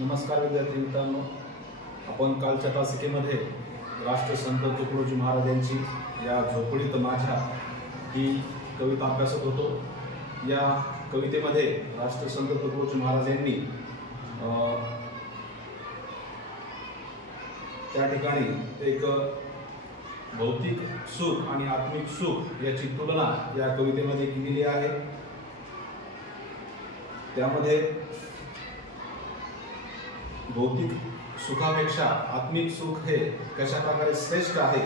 नमस्कार विद्यार्थी मित्रांनो, आपण कालच्या तासिकेमध्ये राष्ट्रसंत तुकडोजी महाराजांची या झोपडीत माझ्या ही कविता अभ्यासत होतो। या कवितेमध्ये राष्ट्रसंत तुकडोजी महाराजांनी त्या ठिकाणी एक भौतिक सुख आणि आत्मिक सुख याची तुलना या कवितेमध्ये केलेली आहे। त्यामध्ये भौतिक सुखापेक्षा आत्मिक सुख हे कशा प्रकारे श्रेष्ठ आहे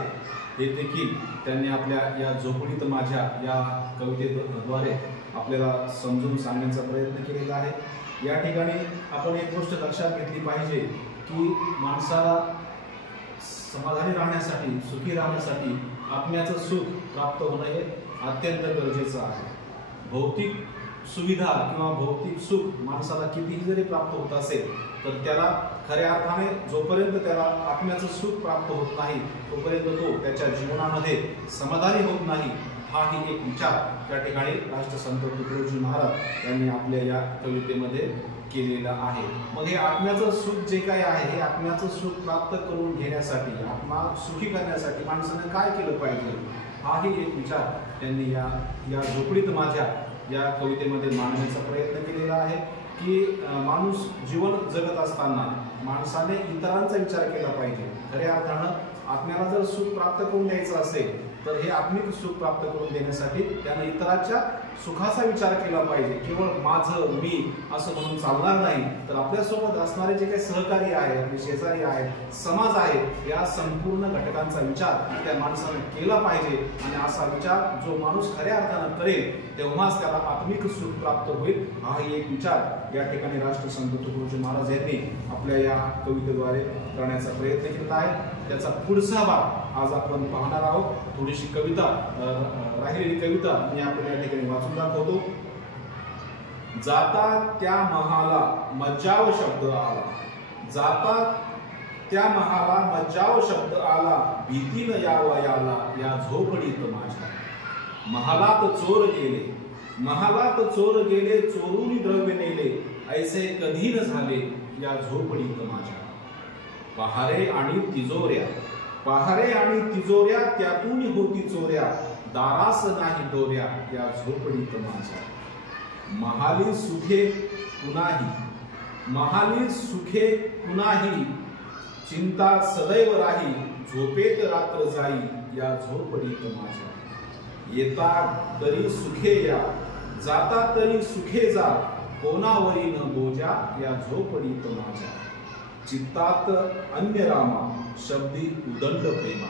हे देखील त्यांनी आपल्या या झोपडीत माझ्या या कवितेद्वारे आपल्याला समजून सांगण्याचा प्रयत्न केलेला आहे। या ठिकाणी आपण एक गोष्ट लक्षात घेतली पाहिजे की माणसाला समाधानी राहण्यासाठी, सुखी राहण्यासाठी आत्म्याचं सुख प्राप्त होणं हे अत्यंत गरजेचं आहे। भौतिक सुविधा किंवा भौतिक सुख माणसाला कितीही जरी प्राप्त होत असेल तर त्याला खऱ्या अर्थाने जोपर्यंत त्याला आत्म्याचं सुख प्राप्त होत नाही तोपर्यंत तो त्याच्या जीवनामध्ये समाधानी होत नाही। हाही एक विचार त्या ठिकाणी राष्ट्रसंत तुकडोजी महाराज यांनी आपल्या या कवितेमध्ये केलेला आहे। मग हे आत्म्याचं सुख जे काय आहे हे आत्म्याचं सुख प्राप्त करून घेण्यासाठी, आत्मा सुखी करण्यासाठी माणसाने काय केलं पाहिजे हाही एक विचार त्यांनी या झोपडीत माझ्या या कवितेमध्ये मांडण्याचा प्रयत्न केलेला आहे की माणूस जीवन जगत असताना माणसाने इतरांचा विचार केला पाहिजे। खऱ्या अर्थानं आत्म्याला जर सुख प्राप्त करून द्यायचं असेल तर हे आत्मिक सुख प्राप्त करून देण्यासाठी त्याने इतरांच्या सुखाचा विचार केला पाहिजे। केवळ माझं मी असं म्हणून चालणार नाही, तर आपल्यासोबत असणारे जे काही सहकारी आहेत, आपले शेजारी आहेत, समाज आहे, या संपूर्ण घटकांचा विचार त्या माणसाने केला पाहिजे। आणि असा विचार जो माणूस खऱ्या अर्थानं करेल तेव्हाच त्याला आत्मिक सुख प्राप्त होईल। हाही एक विचार या ठिकाणी राष्ट्रसंत तुकडोजी महाराज यांनी आपल्या या कवितेद्वारे करण्याचा प्रयत्न केला आहे। त्याचा पुढचा भाग आज आपण पाहणार आहोत। थोडीशी कविता राहिलेली कविता मी आपल्या या ठिकाणी वाचून दाखवतो। जाता त्या महाला मज्जाव शब्द आला, जाता त्या महाला मज्जाव शब्द आला, भीतीनं यावयाला या झोपडीत माझ्या। महालात चोर गेले, महालात चोर गेले, चोरून द्रव्य नेले, ऐसे कधी न झाले या झोपडीत माझ्या। पहारे आणि तिजोऱ्या, पहारे आणि तिजोऱ्या, त्यातून होती चोऱ्या, दारास नाही दोऱ्या या झोपडीत माझ्या। महाली सुखे पुनाही, महाली सुखे पुनाही, चिंता सदैव राही, झोपेत रात्र जाई या झोपडीत माझ्या। येता तरी सुखे या, जाता तरी सुखे जा, कोणावरी न बोजा या झोपडीत माझ्या। चित्तात अन्य रामा, शब्दी उदंड प्रेमा,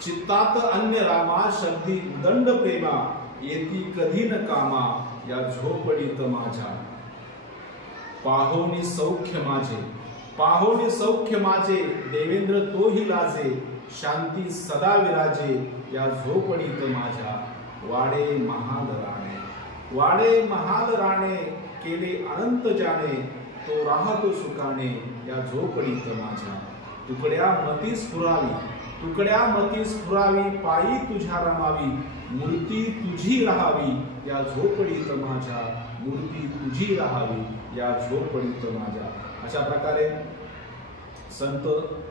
चित्तात अन्य रामा, शब्दी उदंड प्रेमा, येती कधी न कामा या झोपडीत माझ्या। पाहोनी सौख्य माझे, पाहोनी सौख्य माझे, देवेंद्र तोही लाजे, शांती सदा विराजे या झोपडीत माझ्या। वाडे महाल राणे, वाडे महाल राणे, केले अनंत जाणे, तो राहतो सुखाने या झोपडीत माझ्या। तुकड्या मती स्फुरावी, तुकड्या मती स्फुरावी, पायी तुझ्या रमावी, मूर्ती तुझी राहावी या झोपडीत माझ्या, मूर्ती तुझी राहावी या झोपडीत माझ्या। अशा प्रकारे संत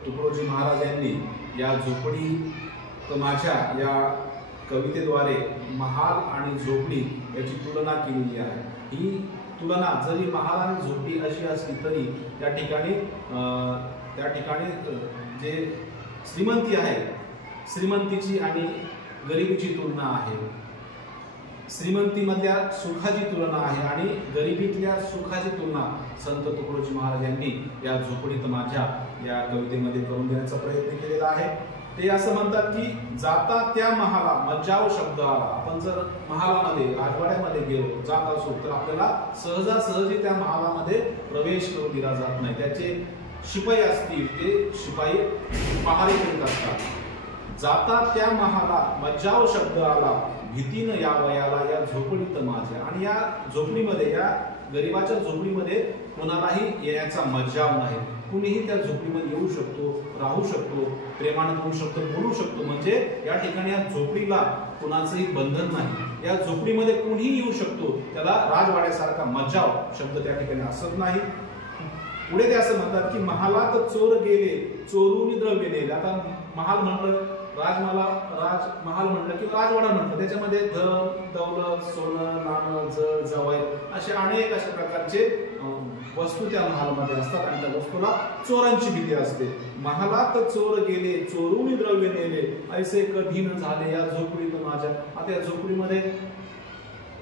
तुकडोजी महाराज यांनी या झोपडीत माझ्या या कवितेद्वारे महाल आणि झोपडी याची तुलना केलेली आहे। ही तुलना जरी महाल आणि झोपडी अशी असली तरी त्या ठिकाणी जे श्रीमंती आहे, श्रीमंतीची आणि गरिबीची तुलना आहे, श्रीमंतीमधल्या सुखाची तुलना आहे आणि गरिबीतल्या सुखाची तुलना संत तुकडोजी महाराज यांनी या झोपडीत माझ्या या कवितेमध्ये करून देण्याचा प्रयत्न केलेला आहे। ते असं म्हणतात की जाता त्या महाला मज्जाव शब्द आला। आपण जर महालामध्ये, राजवाड्यामध्ये गेलो जात असो तर आपल्याला सहजासहजी त्या महालामध्ये प्रवेश करून दिला जात नाही। त्याचे शिपाई असतील, ते शिपाई पहारे करीत असतात। जाता त्या महाला मज्जाव शब्द आला, भीतीनं यावयाला या झोपडीत माझ्या। आणि या झोपडीमध्ये, या गरिबाच्या झोपडीमध्ये कोणालाही येण्याचा मज्जाव नाही। कुणीही त्या झोपडीमध्ये येऊ शकतो, राहू शकतो, प्रेमाने बोलू शकतो, बोलू शकतो। म्हणजे या ठिकाणी या झोपडीला कुणाचंही बंधन नाही। या झोपडीमध्ये कुणीही येऊ शकतो, त्याला राजवाड्यासारखा मज्जाव शब्द त्या ठिकाणी असत नाही। पुढे ते असं म्हणतात की महालात चोर गेले चोरून द्रव्य नेले. आता महाल म्हटलं राजमहाल म्हटलं किंवा राजवाडा म्हटलं त्याच्यामध्ये धन दौलत सोनं नाणं जड जवाईर असे अनेक अशा प्रकारचे वस्तू त्या महालामध्ये असतात आणि त्या वस्तूला चोरांची भीती असते. महालात चोर गेले चोरून द्रव्य नेले ऐसे कधी न झाले या झोपडीत माझ्या. आता या झोपडीमध्ये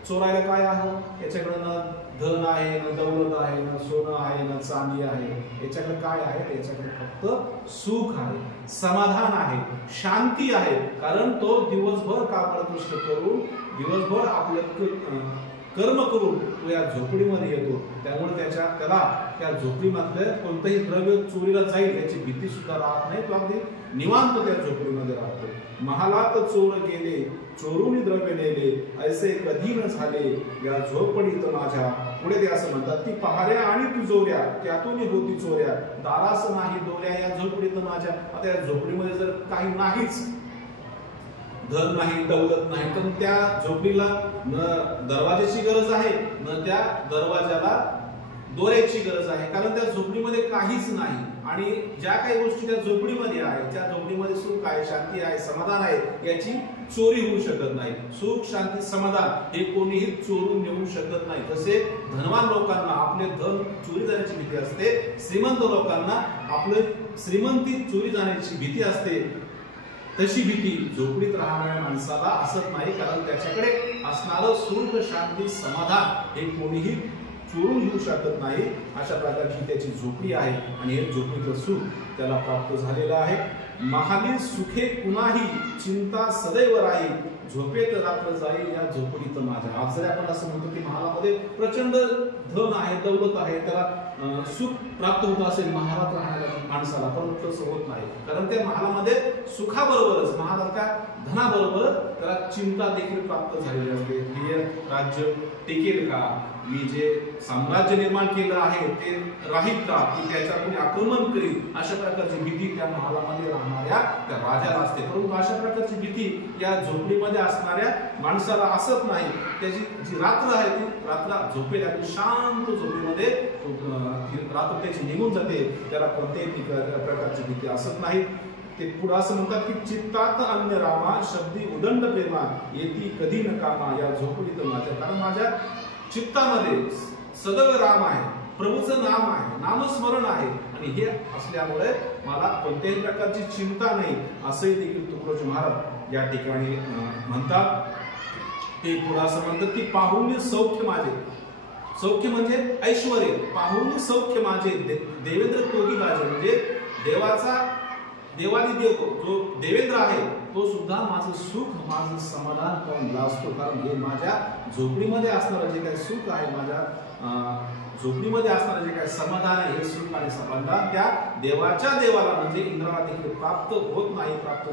चोरायला काय आहे? याच्याकडे ना धन आहे ना दौलत आहे ना सोनं आहे ना चांदी आहे. याच्याकडे काय आहे? याच्याकडे फक्त सुख आहे, समाधान आहे, शांती आहे. कारण तो दिवसभर कापड करून दिवसभर आपलं कर्म करून तो या झोपडीमध्ये येतो. त्यामुळे त्याला त्या झोपडीमधलं कोणतंही द्रव्य चोरीला जाईल याची भीती सुद्धा राहत नाही. तो अगदी निवांत त्या झोपडीमध्ये राहतो. महालात चोर गेले चोरून द्रव्य नेले ऐसे कधी न झाले या झोपडीत माझ्या. पुढे ते असं म्हणतात की पहाऱ्या आणि तुजोऱ्या त्यातून होती चोऱ्या दारास नाही दोऱ्या या झोपडीत माझ्या. आता या झोपडीमध्ये जर काही नाहीच, धन नाही दौलत नाही, तर त्या झोपडीला न दरवाजाची गरज आहे न त्या दरवाजाला दोऱ्याची गरज आहे. कारण त्या झोपडीमध्ये काहीच नाही. आणि ज्या काही गोष्टी त्या झोपडीमध्ये आहेत त्या झोपडीमध्ये सुख आहे, शांती आहे, समाधान आहे, याची चोरी होऊ शकत नाही. सुख शांती समाधान हे कोणीही चोरून नेऊ शकत नाही. तसे धनवान लोकांना आपले धन चोरी जाण्याची भीती असते, श्रीमंत लोकांना आपले श्रीमंती चोरी जाण्याची भीती असते. तशी भीती झोपडीत राहणाऱ्या माणसाला असत नाही. कारण त्याच्याकडे असणारं सुख शांती समाधान हे कोणीही चोरून घेऊ शकत नाही. अशा प्रकारची त्याची झोपडी आहे आणि हे झोपडीचं सुख त्याला प्राप्त झालेलं आहे. महाली सुखे कुणाही चिंता सदैव राही झोपेत रात्र जाई या झोपडीत माझ्या. आज जरी आपण असं म्हणतो की महालामध्ये प्रचंड धन आहे दौलत आहे त्याला सुख प्राप्त होत असेल महालात राहणाऱ्या माणसाला, परंतु तसं होत नाही. कारण त्या महालामध्ये सुखाबरोबरच महालाच्या धनाबरोबर त्याला चिंता देखील प्राप्त झालेली असते. हे राज्य टिकेल का? मी जे साम्राज्य निर्माण केलं आहे ते राहील का? की त्याच्यावर कोणी आक्रमण करील? अशा प्रकारची भीती त्या महालामध्ये राहणाऱ्या त्या राजाला असते. परंतु अशा प्रकारची भीती या झोपडीमध्ये असणाऱ्या माणसाला असत नाही. त्याची जी रात्र आहे ती रात्र झोपेल शांत झोपेमध्ये रात्र त्याची निघून जाते. त्याला कोणत्याही प्रकारची भीती असत नाही. ते पुढे असं म्हणतात की चित्तात अन्य रामा शब्दी उदंड प्रेमा येती कधी न कामा या झोपडीत माझ्या. कारण माझ्या चित्तामध्ये सदैव राम आहे, प्रभूचं नाम आहे, नामस्मरण आहे आणि हे असल्यामुळे मला कोणत्याही प्रकारची चिंता नाही असंही देखील तुकडोजी महाराज या ठिकाणी म्हणतात. ते पुढे असं म्हणतात की पाहुणे सौख्य माझे. सौख्य म्हणजे ऐश्वर, पाहुणे सौख्य माझे देवेंद्र तोही लाजे. म्हणजे देवादिदेव जो देवेंद्र आहे तो सुद्धा माझं सुख माझं समाधान पाहून लाजतो. कारण हे माझ्या झोपडीमध्ये असणारं जे काही सुख आहे, माझ्या झोपडीमध्ये असणारं जे काही समाधान आहे, हे सुख आणि समाधान त्या देवाच्या देवाला म्हणजे इंद्राला देखील प्राप्त होत नाही, प्राप्त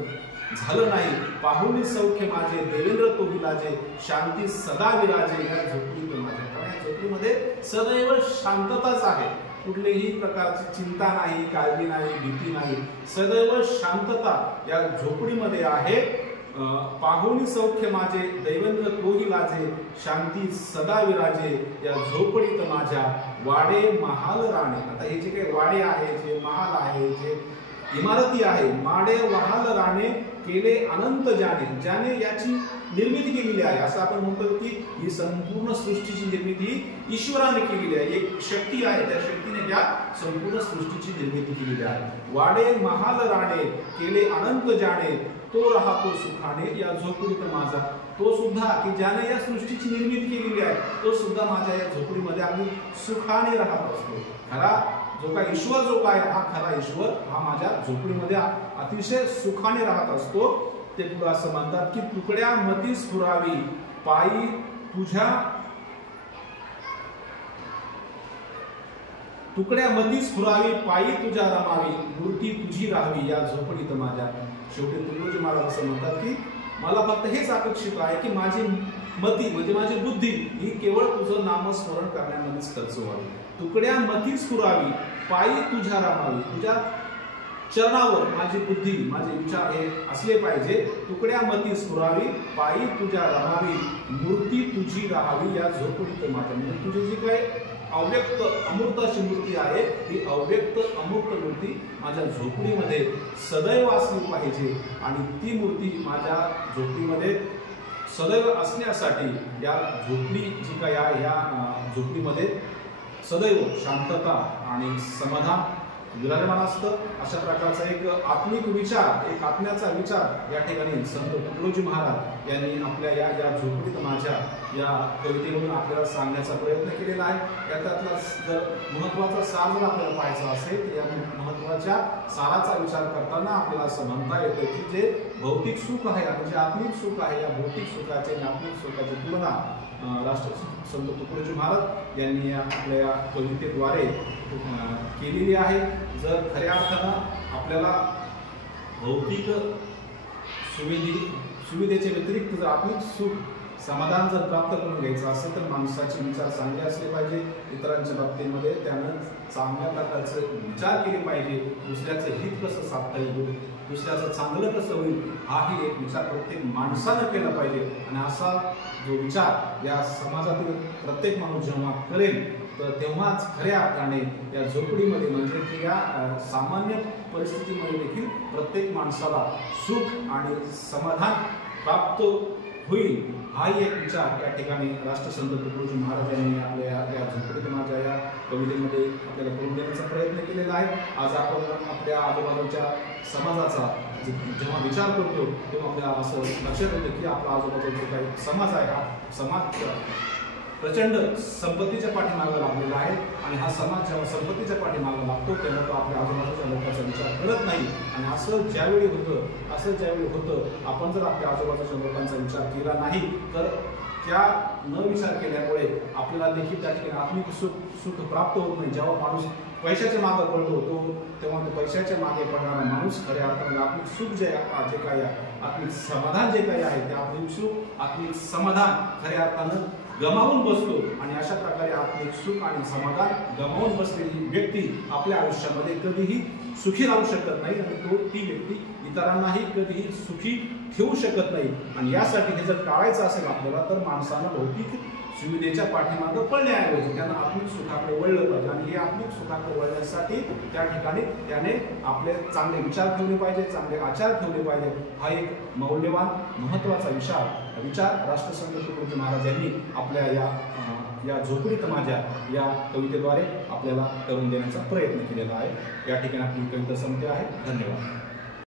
झालं नाही. पाहुणे सौख्य माझे देवेंद्र तोही लाजे शांती सदा विराजे या झोपडीत माझ्या. कारण या झोपडीमध्ये सदैव शांतताच आहे. कुठलीही प्रकारची चिंता नाही, काळजी नाही, भीती नाही, सदैव शांतता या झोपडीमध्ये आहे. पाहुणी सौख्य माझे देवेंद्र तोही लाजे शांती सदा विराजे या झोपडीत माझ्या. वाडे महाल राणे. आता हे जे काही वाडे आहे, जे महाल आहे, जे इमारती आहे, माडे महाल राणे केले अनंत ज्याने याची निर्मिती केलेली आहे. असं आपण म्हणतो की ही संपूर्ण सृष्टीची निर्मिती ईश्वराने केलेली आहे. एक शक्ती आहे, त्या शक्तीने या संपूर्ण सृष्टीची निर्मिती केलेली आहे. वाडे महाल राणे केले अनंत जाणे तो राहतो सुखाने या झोपडीत माझा. तो सुद्धा की ज्याने या सृष्टीची निर्मिती केलेली आहे तो सुद्धा माझ्या या झोपडीमध्ये अगदी सुखाने राहत असतो. खरा जो काय ईश्वर जो काय हा खरा ईश्वर हा माझ्या झोपडीमध्ये अतिशय सुखाने राहत असतो. ते पुढे असं म्हणतात की तुकड्या मती स्फुरावी पायी तुझ्या तुकड्या मती स्फुरावी पायी तुझ्या रमावी मूर्ती तुझी राहावी या झोपडीत माझ्या. शेवटी तुकडोजी महाराज असं म्हणतात की मला फक्त हेच अपेक्षित आहे की माझी मती म्हणजे माझी बुद्धी ही केवळ तुझं नामस्मरण करण्यामध्येच खर्च व्हावी. तुकड्या मती स्फुरावी पायी तुझ्या रमावी. तुझ्या चरणावर माझी बुद्धी माझे विचार हे असले पाहिजे. तुकड्या मती स्फुरावी पायी तुझ्या रमावी मूर्ती तुझी राहावी या झोपडीत माझ्या. म्हणजे तुझे जे काही अव्यक्त अमूर्त अशी मूर्ती आहे, ही अव्यक्त अमूर्त मूर्ती माझ्या झोपडीमध्ये सदैव असली पाहिजे आणि ती मूर्ती माझ्या झोपडीमध्ये सदैव असण्यासाठी या झोपडी जी काय आहे या झोपडीमध्ये सदैव शांतता आणि समाधान विराजमान असतं. अशा प्रकारचा एक आत्मिक विचार, एक आत्म्याचा विचार या ठिकाणी संत तुकडोजी महाराज यांनी आपल्या या झोपडीत माझ्या या कवितेमधून आपल्याला सांगण्याचा प्रयत्न केलेला आहे. यातला जर महत्वाचा सार जर आपल्याला पाहायचा असेल तर या महत्वाच्या साराचा विचार करताना आपल्याला असं म्हणता येतं की जे भौतिक सुख आहे आणि जे आत्मिक सुख आहे, या भौतिक सुखाचे आणि आत्मिक सुखाची तुलना संत तुकडोजी महाराज यांनी आपल्या या कवितेद्वारे केलेली आहे. जर खऱ्या अर्थानं आपल्याला भौतिक सुविधेच्या व्यतिरिक्त जर आत्मिक सुख समाधान जर प्राप्त करून घ्यायचं असेल तर माणसाचे विचार चांगले असले पाहिजे. इतरांच्या बाबतीमध्ये त्यानं चांगल्या प्रकारचे विचार केले पाहिजे. दुसऱ्याचं हित कसं साधता येईल, दुसऱ्याचं चांगलं कसं होईल, हाही एक विचार प्रत्येक माणसानं केला पाहिजे. आणि असा जो विचार या समाजातील प्रत्येक माणूस जेव्हा करेल तर तेव्हाच खऱ्या अर्थाने या झोपडीमध्ये म्हणजे की या सामान्य परिस्थितीमध्ये देखील प्रत्येक माणसाला सुख आणि समाधान प्राप्त होईल. हाही एक विचार या ठिकाणी राष्ट्रसंत तुकडोजी महाराज यांनी आपल्या या झोपडीत माझ्या या कवितेमध्ये आपल्याला करून देण्याचा प्रयत्न केलेला आहे. आज आपण आपल्या आजूबाजूच्या समाजाचा जेव्हा विचार करतो तेव्हा आपल्याला असं लक्षात येतं की आपला आजूबाजूचा जो काही समाज आहे हा समाज प्रचंड संपत्तीच्या पाठीमागे लागलेला आहे. आणि हा समाज जेव्हा संपत्तीच्या पाठीमागे लागतो तेव्हा तो आपल्या आजूबाजूच्या लोकांचा विचार करत नाही. आणि असं ज्यावेळी होतं आपण जर आपल्या आजूबाजूच्या लोकांचा विचार केला नाही तर त्या न विचार केल्यामुळे आपल्याला देखील त्या ठिकाणी आत्मिक सुख प्राप्त होत नाही. जेव्हा माणूस पैशाच्या मागे पडतो तेव्हा तो पैशाच्या मागे पडणारा माणूस खऱ्या अर्थाने आत्मिक सुख जे काही आहे, आत्मिक समाधान जे काही आहे ते आत्मिक सुख आत्मिक समाधान खऱ्या अर्थानं गमावून बसतो. आणि अशा प्रकारे आत्मिक सुख आणि समाधान गमावून बसलेली व्यक्ती आपल्या आयुष्यामध्ये कधीही सुखी राहू शकत नाही आणि ती व्यक्ती इतरांनाही कधीही सुखी ठेवू शकत नाही. आणि यासाठी हे जर टाळायचं असेल आपल्याला तर माणसानं भौतिक सुविधेच्या पाठीमागं पडण्याऐवजी त्यांना आत्मिक सुखाकडे वळलं पाहिजे. आणि हे आत्मिक सुखाकडे वळण्यासाठी त्या ठिकाणी त्याने आपले चांगले विचार ठेवले पाहिजे, चांगले आचार ठेवले पाहिजे. हा एक मौल्यवान महत्वाचा विचार राष्ट्रसंत तुकडोजी महाराज यांनी आपल्या या झोपडीत माझ्या या कवितेद्वारे आपल्याला करून देण्याचा प्रयत्न केलेला आहे. या ठिकाणी आपली कविता संपते आहे. धन्यवाद.